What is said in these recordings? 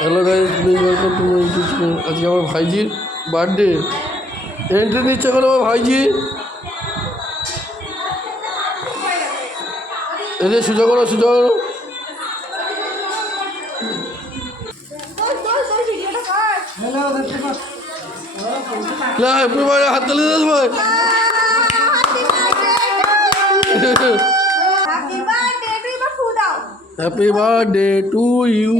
Hello guys, please welcome to my YouTube channel. আজকে আমার ভাইজির birthday. Entry নিচ্ছে এখন আমার ভাইজি। এদের সোজা করো, সোজা করো। হ্যাপি বার্থডে, হাত তালি দে ভাই। Happy birthday to you.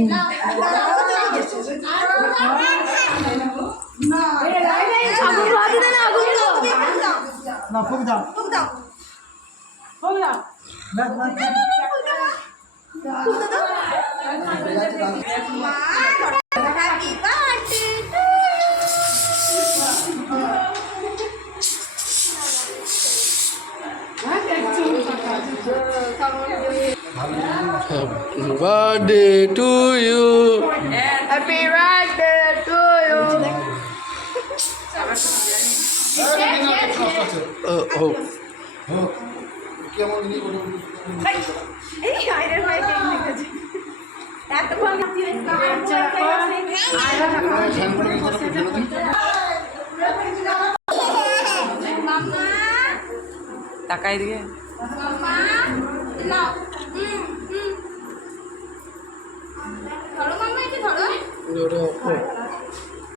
না ফুক দাও ফুক দাও ফুক দাও না না happy birthday Happy birthday to you. Happy birthday to you. Oh. তাকাই দিয়ে ধরো।